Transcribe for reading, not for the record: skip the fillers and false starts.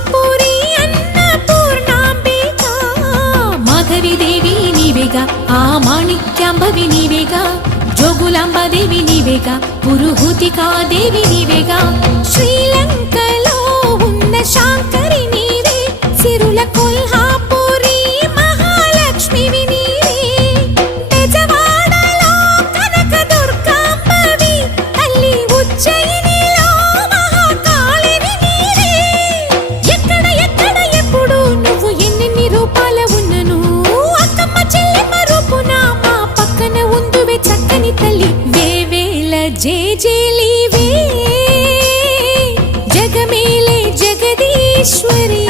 కాశీపురి అన్నపూర్ణాంబిక మాధవి దేవి నీవేగా ఆ మాణిక్యాంబవి నీవేగా జోగులాంబదేవి నీవేగా పురుహూతికా దేవి నీవేగా శ్రీలంకలో ఉన్న శాంకరి నీవే సిరుల కొల్హాపురి మహాలక్ష్మివి నీవే బెజవాడలో కనక దుర్గాంబవి తల్లి ఉజ్జయినిలో మహాకాళివి నీవే ఎక్కడ ఎక్కడ ఎప్పుడు నువ్వు ఎన్నెన్ని రూపాల ఉన్నను అక్కమ్మ చెల్లెమ్మ రూపున మా పక్కన ఉందువే చక్కని తల్లి వేవేల జేజేలివే జగమేలే జగదీశ్వరి